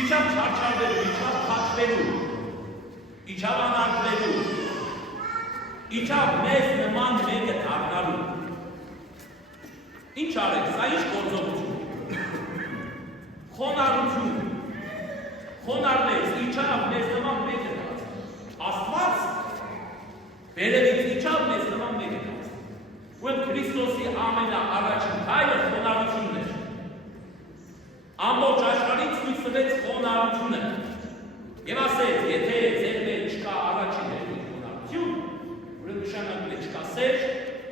Իչավ չարչարվելու, իչավ խաչվելու, իչավ անարգվելու, իչավ մեզ նման մեկը դառնալու։ Ինչ արեք, սա ինչ գործողություն։ Խոնարհություն։ Խոնարհվեց, իչավ մեզ նման մեկը դարձավ։ Աստված վերևից իչավ մեզ նման մեկը դարձավ։ Ուրեմն Քրիստոսի ամենաառաջին հայրը խոնարհությունն էր։ Ամբողջ աշխարհից ցույց տվեց խոնարհությունը։ Եվ ասեց, եթե ձեր մեջ չկա առաջին հերթին խոնարհություն, ուրեմն նշանակում է չկա սեր,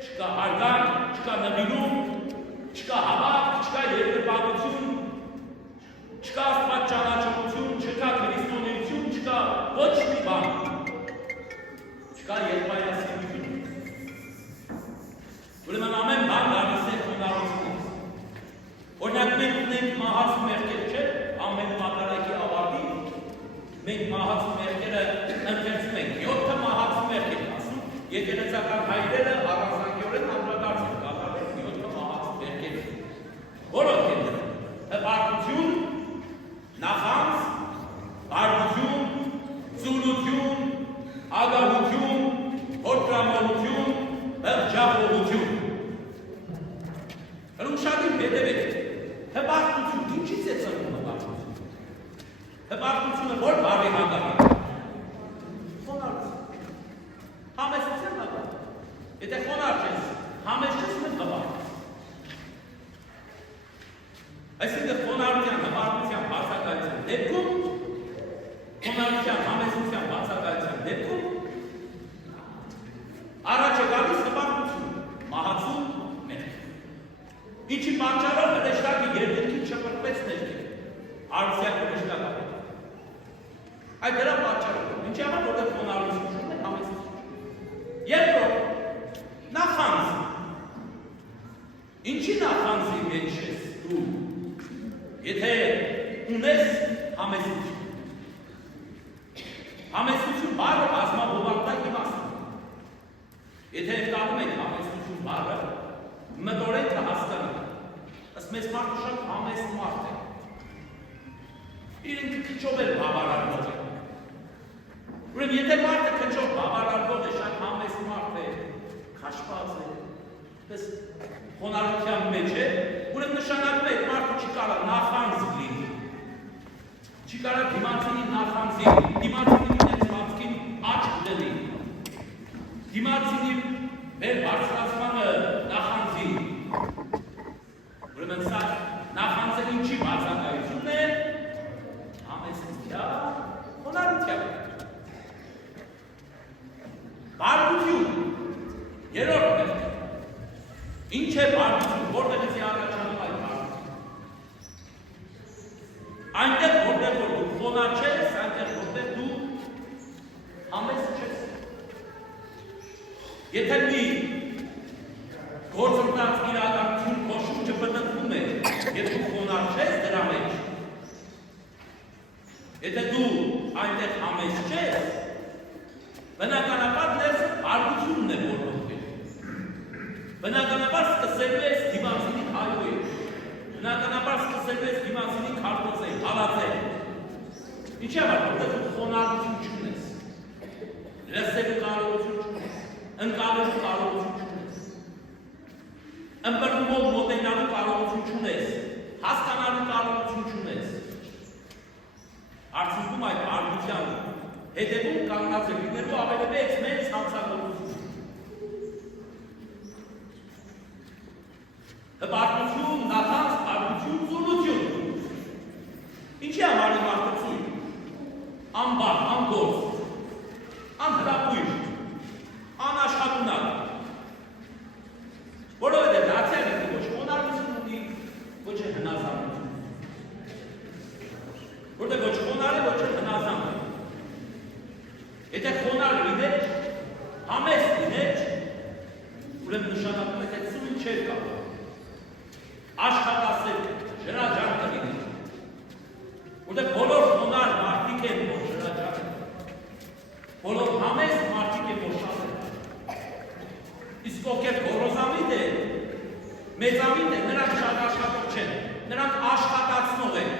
չկա հարգանք, չկա նվիրում, չկա հավատ, չկա երկրպագություն, չկա Աստված ճանաչողություն, չկա քրիստոնեություն, չկա ոչ մի բան, չկա եղբայրասիրություն։ Ուրեմն ամեն բան գալիս է խոնարհությունից։ Օրինակ մենք ունենք մահաց մեղքեր, չէ՞, ամեն մակարակի ավարտին մենք մահաց մեղքերը ընթերցում ենք, 7 մահաց մեղք ենք ասում, եկեղեցական հայրերը առանձնանկյորեն անդրադարձ են կատարել 7 մահաց մեղքերը։ Որոնք են դրանք. հպարտություն, նախանձ, բարկություն, ծուլություն, ագահություն, հոտրամոլություն, բեղջախոհություն։ Հրուշադին հետևեք, հպարտություն, ինչից է ծնվում հպարտություն։ Հպարտությունը որ բառի հանգարի։ Խոնարհություն։ Համեստության հանգարի։ Եթե խոնարհ ես, համեստ ես մեն հպարտ։ Այսինքն խոնարհության, հպարտության բացակայության դեպքում, խոնարհության, համեստության բացակայության դեպքում առաջ է գալիս հպարտություն, մահացու մեղք։ Ինչի պատճառով հրեշտակի երկնքին շպրտվեց ներքև։ Արուսյակ հրեշտակը։ Այդ դրա պատճառով, ինչի համար որտեղ խոնարհություն ունի, համեստություն։ Երկրորդ, նախանձ։ Ինչի նախանձի մեջ ես դու, եթե ունես համեստություն։ Համեստություն բառը բազմաբովանդակ իմաստ։ Եթե ընկալում եք համեստություն բառը, մտորեն կհասկանաք։ Ըստ մեզ մարդը շատ համեստ մարդ է։ Իրենք քչով էլ բավարարվող է։ Ուրեմն եթե մարդը քչով բավարարվող է, շատ համեստ մարդ է, քաշված է, պես խոնարհության մեջ է, ուրեմն նշանակում է այդ մարդը չի կարող նախանձ լինի։ Չի կարող դիմացինի նախանձի, դիմացինի ունեցվածքին աչք դնի։ Դիմացինի մեր բարձրացմանը նախանձի։ Ուրեմն սա նախանձը ինչի բացակայություն է, համեստության, խոնարհության։ Բարկություն, երրորդ մեղք։ Ինչ է բարկություն, որտեղից է առաջանում այդ բարկությունը։ Այնտեղ որտեղ որ դու խոնարհ չես, այնտեղ որտեղ դու համեստ չես։ Եթե մի գործընթաց իրականություն քո շուրջը պտտվում է, եւ դու խոնարհ չես դրա մեջ, եթե դու այնտեղ համեստ չես, բնականաբար ներսը բարկությունն է որոնվել։ Բնականաբար սկսելու ես դիմացինի հայոյել, բնականաբար սկսելու ես դիմացինի քարտոզել, հալածել։ Ինչի համար, որտեղ դու խոնարհություն չունես, լսելու կարողություն չունես, ընկալելու կարողություն չունես, ըմբռնումով մոտենալու կարողություն չունես, հասկանալու կարողություն չունես։ Արդյունքում այդ բարկության հետևում կանգնած է լինելու ավելի մեծ հանցագործություն։ Հպարտություն, նախանձ, բարկություն, ծուլություն։ Ինչի համար է մարդը ծույլ, անբար, անգործ, անհրապույր, անաշխատունակ։ Որովհետև դարձյալ է ոչ խոնարհություն ունի, ոչ է հնազանդություն։ Որտեղ ոչ խոնարհ է, ոչ է հնազանդ։ Եթե խոնարհ լիներ, համեստ լիներ, ուրեմն նշանակում է, թե ծույլ չէր կարող։ Աշխատասեր, շրջանակ կլիներ։ Որտեղ բոլոր խոնարհ մարդիկ են, որ շրջանակ են։ Բոլոր համեստ մարդիկ են, որ շատ են։ Իսկ ովքեր գոռոզամիտ են, մեծամիտ են, նրանք շատ աշխատող չեն, նրանք աշխատացնող են։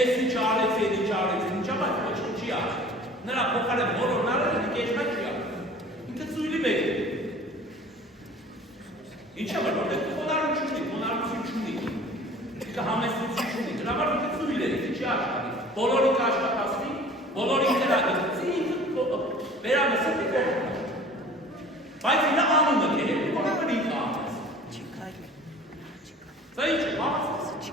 Ես ինչ արեցի, ինչ արեցի, ինչ ամայք ոչ չի արեցի։ Նրա փոխարեն բոլորն արել են կեջնա չի արել։ Ինքը ծույլի մեկ է։ Ինչ է որտեղ խոնարհություն չունի։ Ինքը համեստություն չունի։ Դրա համար ինքը ծույլ է, չի աշխատի։ Բոլորին կաշխատացնի, բոլորին կրագծի, ինքը վերամսը դիքով։ Բայց ինը անունը կերել, որովհետև ինքը անես։ Սա ինչ է, մահացես։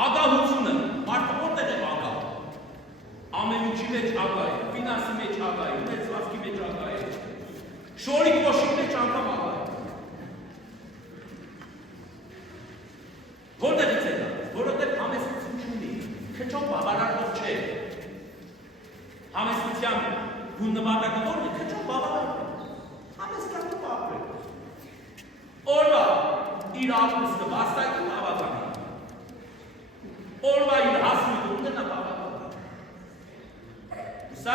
Ագահությունը, մարդը որտեղ է ագահ։ Ամեն ինչի մեջ ագահ է, ֆինանսի մեջ ագահ է, ունեցվածքի մեջ ագահ է, շորի կոշի մեջ անգամ ագահ է։ Որտեղից է դա, որովհետև համեստություն չունի, քչով բավարարող չէ։ Համեստության բուն նպատակը որն է, քչով բավարարող է։ Համեստությամբ ապրել։ Օրվա իր ապրուստը վաստակի հավատան է։ Օրվա իր հասնույթունն է նպատակը։ Սա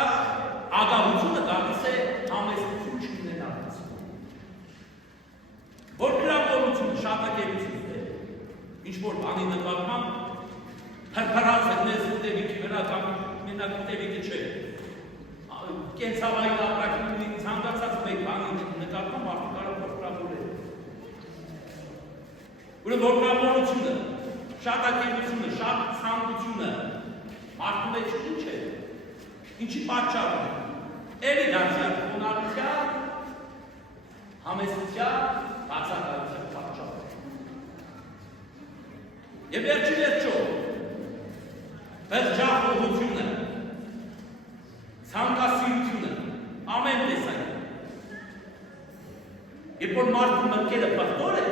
ագահությունը գալիս է համեստություն չունենալուց։ Որ գրավորությունը շատակերություն է, ինչ-որ բանի նկատմամբ հրպարած է նեզ ուտևիքի վրա կամ մենակ ուտևիքը չէ։ Կենցավային ապրակին ցանկացած մեկ բանի նկատմամբ մարդու կարող գրավորել։ Ուրեմն որ գրավորությունը, շատակերությունը, շատ ցանկությունը մարդու մեջ ինչ է։ Ինչի պատճառը։ Էլի դարձյալ խոնարհության, համեստության, բացակայության պատճառը։ Եվ վերջի վերջո, վերջախոհությունը, ցանկասիրությունը, ամեն տեսակ։ Երբ որ մարդու մտքերը պղտոր է,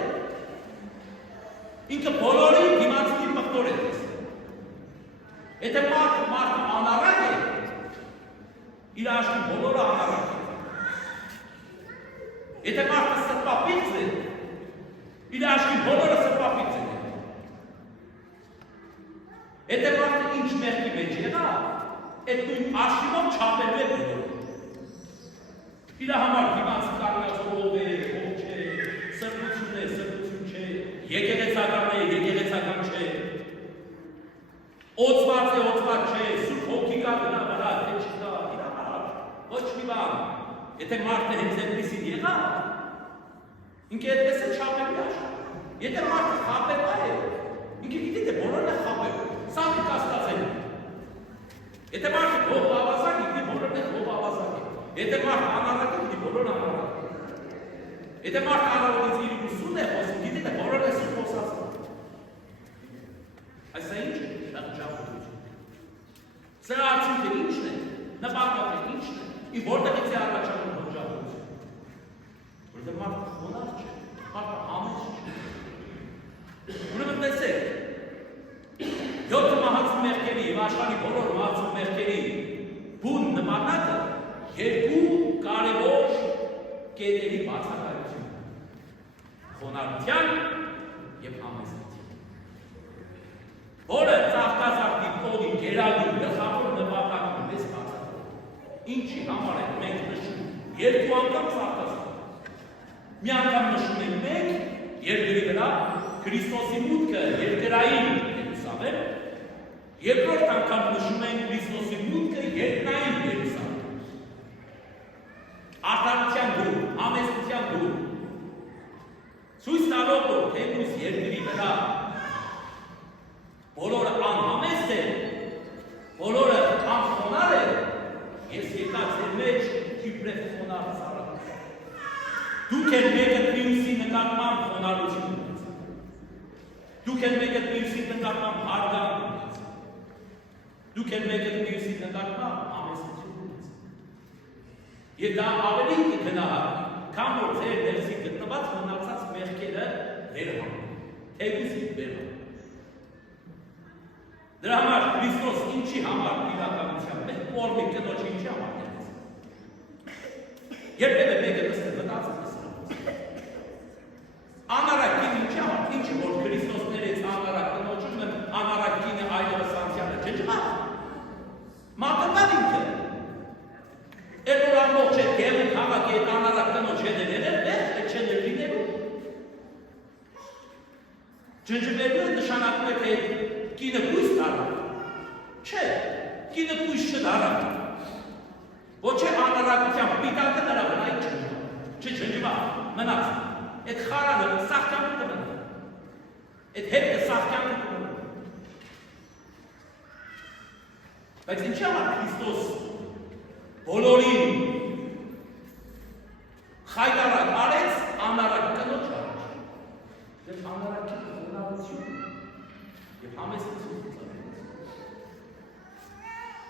ինքը բոլորի դիմացի պղտոր է տեսել։ Եթե մարդը անառակ է, իր աշխի բոլորը անառակ է։ Եթե մարդը սրպապից է, իր աշխի բոլորը սրպապից է։ Եթե մարդը ինչ մեղքի մեջ եղա, այդ նույն աշխիվով չապելու է բոլորը։ Իր համար դիմացի կարնած ով է, ով չէ, սրպություն է, սրպություն չէ, եկեղեցական է, եկեղեցական չէ, օծված է, օծված չէ, սուրբ հոգի կա դրա վրա, թե չկա, իր համար, ոչ մի բան, եթե մարդը հենց այդպիսին եղա, ինքը այդպես է չապելու աշխ, եթե մարդը խապելա է, ինքը գիտի թե բոլորն է խապել, սա մի կասկած է, եթե մարդը հով ավազակ, ինքը բոլորն է հով ավազակ է, եթե մարդը անառակ է, ինքը բոլորն անառակ է, եթե մարդը անառակից իր ուսուն է խոսում, գիտի թե բոլորն է սուր խոսած է, այս է ինչ է, շատ ճապություն, սրա արդյունքը ինչն է, նպատակը ինչն է, ի որտեղից է առաջանում հոր ճապություն, որտեղ մարդը խոնարհ չէ, մարդը համեստ չէ, ուրեմն տեսեք, 7 մահացու մեղքերի և աշխարհի բոլոր մահացու մեղքերի բուն նպատակը երկու կարևոր կետերի բացակայություն, խոնարհության և համեստության, որը ծաղկազարդի տոնի գերագույն գլխավոր նպատակն մեզ բացակայում, ինչի համար ենք մենք նշում երկու անգամ ծաղկազարդ, մի անգամ նշում ենք մենք երկրի վրա Քրիստոսի մուտքը երկրային Երուսաղեմ, երկրորդ անգամ նշում ենք Քրիստոսի մուտքը երկրային Երուսաղեմ, արդարության դուր, համեստության դուր, ցույց տալով որ թեկուզ երկրի վրա բոլորը անհամեստ են, բոլորը անխոնարհ են, ես եկած եմ մեջ իբրև խոնարհ ծառա։ Դուք եք մեկը մյուսի նկատմամբ խոնարհություն ունեցել։ Դուք եք մեկը մյուսի նկատմամբ հարգանք ունեցել։ Դուք եք մեկը մյուսի նկատմամբ համեստություն ունեցել։ Եվ դա ավելի կգնահատի, քան որ ձեր ներսի գտնված մնացած մեղքերը վերհանում, թեկուզի վերհանում։ Դրա համար Քրիստոս ինչի համար իրականության մեջ կորմի կնոջ ինչի համար ներեց։ Երբևէ մեկը նստել մտածում է սրա։ Անառակին ինչի համար, ինչի որ Քրիստոս ներեց անառակ կնոջում եմ անառակինը այլևս անցյալը ջջղա։ Մատռվան ինքը։ Էլ որ ամբողջ է գեղը քաղաքի այդ անառակ կնոջ հետ է ներել, վերջ է չեն է լինելու։ Ջջվելու է նշանակում է թե կինը կույս դարավ։ Չէ, կինը կույս չդարավ։ Ոչ է անարակությամբ պիտակը նրա վրա չջնջվա, մնաց։ Այդ խարանը սաղկյանքը կմնա։ Այդ հետքը սաղկյանքը կմնա։ Բայց ինչի համար Քրիստոս բոլորին խայտարակ արեց անարակ կնոջ առաջ։ Եվ անարակի խոնարհություն եւ համեստություն ծառայեց։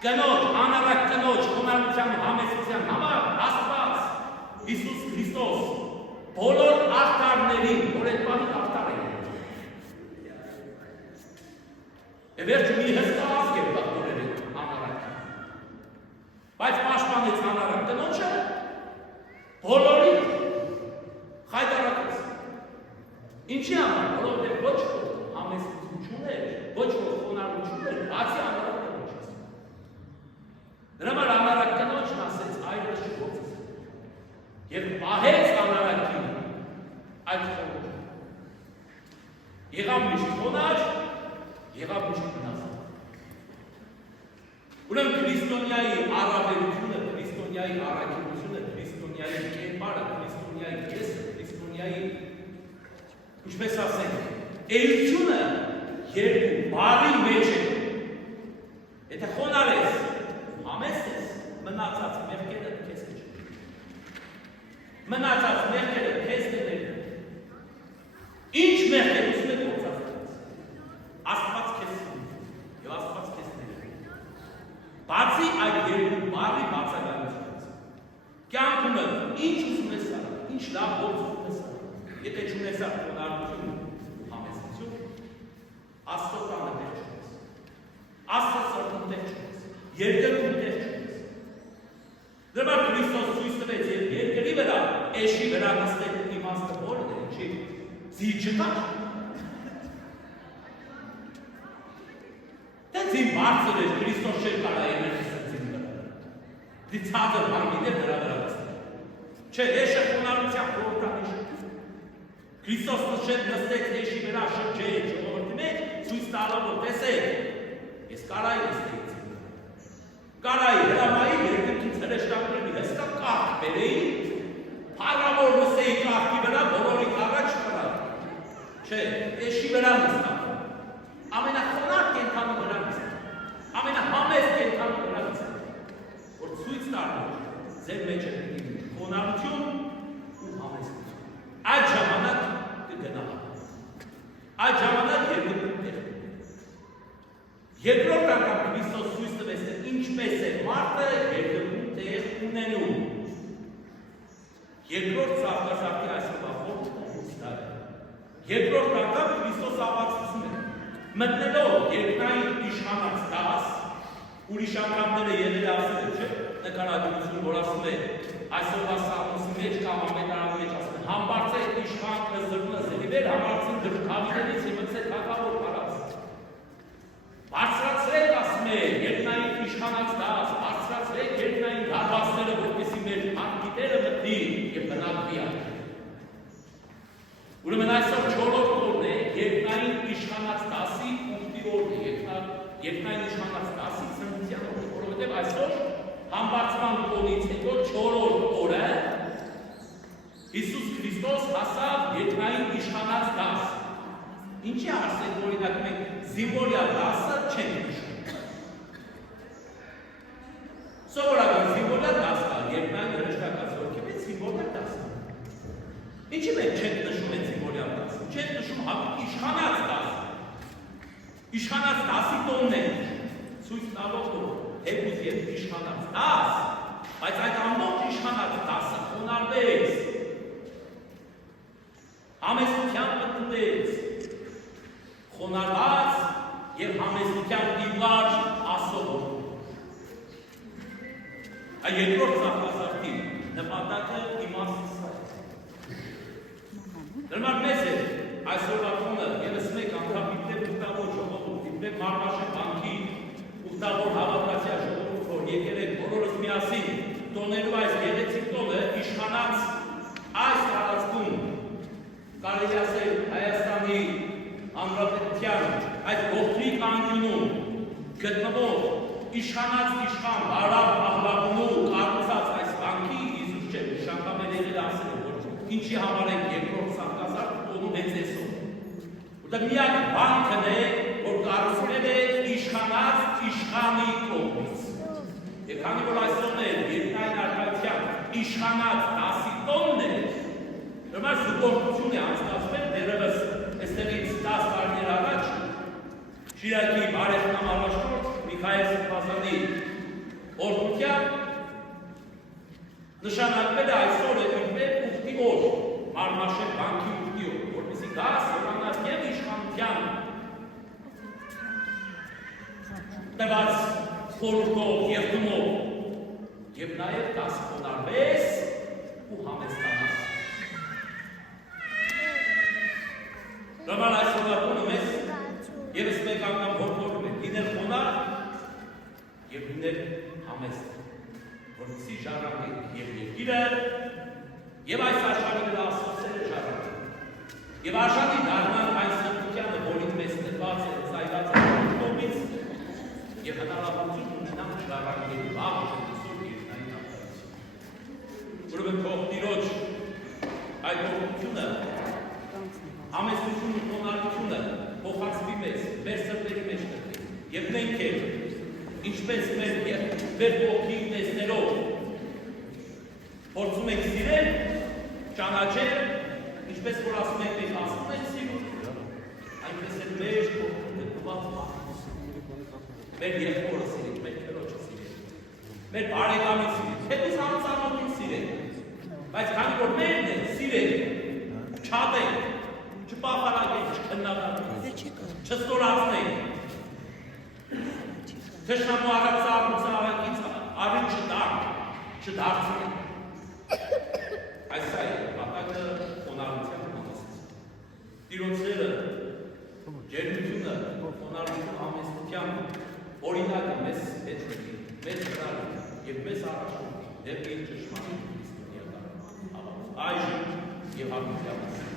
Կնոջ, անարակ կնոջ խոնարհության համեստության համար Աստված Հիսուս Քրիստոս բոլոր արտարներին, որ այդ բանին արտար են։ Եվ վերջը մի հստակ ազգ է պատմել անարակը։ Բայց պաշտպանեց անարակ կնոջը բոլորին խայտարակեց։ Ինչի համար, որովհետև ոչ որ համեստություն էր, ոչ որ խոնարհություն էր, բացի անարակ կնոջից։ Դրա համար անարակ կնոջն ասեց այլևս չգործես։ Եվ պահեց անարակին այդ խոնարհը։ Եղավ միշտ խոնարհ, եղավ միշտ մնացած։ Ուրեմն քրիստոնյայի առավելությունը, քրիստոնյայի առաքելությունը, քրիստոնյայի կերպարը, քրիստոնյայի կեսը, քրիստոնյայի, ինչպես ասենք, էությունը երկու բարի մեջ է։ Եթե խոնարհ ես, համեստ ես, մնացած մեղքերը քեզ կճնեն։ Մնացած մեղքերը քեզ կներեն։ Ինչ մեղքեր ուզում եք գործածես։ Աստված քեզ սիրում եւ Աստված քեզ ներում։ Բացի այդ երկու բարի բացակայությունից, կյանքում ինչ ուզում ես անել, ինչ լավ գործ ուզում ես անել, եթե չունես խոնարհություն ու համեստություն, Աստծո տանը տեղ չունես, Աստծո սրտում տեղ չունես, երկրում տեղ չունես։ Դրա համար Քրիստոս ցույց տվեց եւ երկրի վրա, էշի վրա նստել իմաստը որն է, չի, զիջ չտար։ Դին բարձր էր, Քրիստոս չէր կարա երեխի սրտին վրա։ Դի ցածր բանիներ դրա վրա նստել։ Չէ, էշը խոնարհության խորհրդանիշ է։ Քրիստոսը չէր նստեց էշի վրա շրջեց ժողովրդի մեջ, ցույց տալով որ տեսեք, ես կարայի նստեի ձեր վրա։ Կարայի հրամայի երկնքից հրեշտակների հստակ կարգ բերեի, փառավոր նստեի կարգի վրա, բոլորի առաջ կրալ։ Չէ, էշի վրա նստավ։ Ամենախոնարհ կենդանի վրա նստավ։ Ամենահամեստ կենդանի վրա նստավ։ Որ ցույց տալու ձեր մեջ է խոնարհություն ու համեստություն։ Այդ ժամանակ կգնա։ Այդ ժամանակ երկրում տեղ։ Երկրորդ անգամ Քրիստոս ցույց տվեց ինչպես է մարդը երկրում տեղ ունենում։ Երկրորդ սաղկազարդի այսօրվա խորհուրդը։ Երկրորդ անգամ Քրիստոս ապացուցում է մտնելով երկնային իշխանած դաս, ուրիշ անգամները եղել ասել չէ, նկարագրություն, որ ասում է այսօրվա սաղմոսի մեջ կամ ամենարավի մեջ ասում է համբարձե իշխան կզրնը զրիվեր, համարձին դրքավիներից իմծե թակավոր պարած։ Բարձրացրեք ասում է երկնային իշխանած դաս, բարձրացրեք երկնային դարվածները, որպեսի մեր անգիտերը մտնի և բնակվի ա։ Ուրեմն այսօր չորրորդ օրն է երկնային իշխանած դասի ուխտի օրն է, երկնային իշխանած դասի ծննդյան օրն է, որովհետև այսօր համբարձման տոնից հետո չորրորդ օրը Հիսուս Քրիստոս հասավ երկնային իշխանած դաս։ Ինչի ասենք օրինակ մենք զինվորյա դասը չենք նշում։ Սովորաբար զինվորյա դասը երկնային հրեշտակված ոգևից զինվորյա դասը։ Ինչի մենք չենք նշում այդ զինվորյա դասը, չենք նշում իշխանած դասը։ Իշխանած դասի տոնն է ցույց տալով որ հեգուզ եւ իշխանած դաս, բայց այդ ամբողջ իշխանած դասը խոնարհվեց, համեստությամբ մտնեց, խոնարհված եւ համեստությամբ դիվար Աստծո։ Այդ երկրորդ սաղկազարդի նպատակը իմաստը։ Դրա մեզ է այսօրվա տոնը ևս մեկ անգամ իբրև ուխտավոր ժողովուրդ, իբրև Մարմաշե բանկի ուխտավոր հավատացյալ ժողովուրդ, որ եկել եք բոլորս միասին տոնելու այս գեղեցիկ տոնը իշխանած այս տարածքում կարելի ասել Հայաստանի Հանրապետության այդ ողջի կանգնում գտնվող իշխանած իշխան բարավ ահլավունու կառուցած այս բանկի Հիսուս չէ, շանկամեր եղել ասել է, որ ինչի համար են երկրորդ սանկասար տոնում հենց այսօր։ Որտեղ միակ բանկն է, որ կառուցվել է իշխանած իշխանի կողմից։ Եվ քանի որ այսօր է երկրային արկայության իշխանած 10 տոնն է, Ուրեմն զուգորդություն է անցկացվել դեռևս այստեղից 10 տարիներ առաջ Շիրակի բարեկամ առաջնորդ Միքայել Սրբազանի օրդությամբ նշանակվել է այսօր ինքնին ուխտի օր, Մարմաշե բանկի ուխտի օր, որպեսզի դա սովորական եւ իշխանության տված խորհուրդով եւ դումով եւ նաեւ դա սփոթարվեց ու համեստանաց։ Ուրեմն այս օրականը մեզ եւս մեկ անգամ ողջունում ենք լինել խոնար եւ լինել համեստ, որպեսզի ժառանգենք եւ երկիրը եւ այս աշխարհի վրա ասոցները ժառանգենք եւ արժանի դառնալ այն սրբությանը, որին մեզ տրված է ծայրած է կողմից եւ հնարավորություն ունենանք ժառանգելու ողջ սուրբ երկրային ապարություն։ Ուրեմն թող Տիրոջ այդ ողջությունը համեստությունը, խոնարհությունը փոխանցվի մեզ, մեր սրտերի մեջ տրվի եւ մենք էլ ինչպես մեր կողքի տեսներով փորձում ենք սիրել, ճանաչել, ինչպես որ ասում ենք մենք ասում ենք սիրում, այնպես էլ մեր կողքին գտնված մեր եղբորը սիրենք, մեր քրոջը սիրենք, մեր բարեկամին սիրենք, հետո անծանոթին սիրենք, բայց քանի որ մերն է սիրենք, չատենք, չպահպանենք, չքննադատենք, չստորացնենք, թշնամու առանցից առին չդարձնենք։ Այս է պատակը խոնարհության համեստ։ Տիրոջերը ջերմությունը, խոնարհությունը, համեստության օրինակը մեզ հետ լինի, մեզ հրավիրի եւ մեզ առաջնորդի դեպի ճշմարիտ քրիստոնեական հավատք։ Այժմ եւ հավիտյանս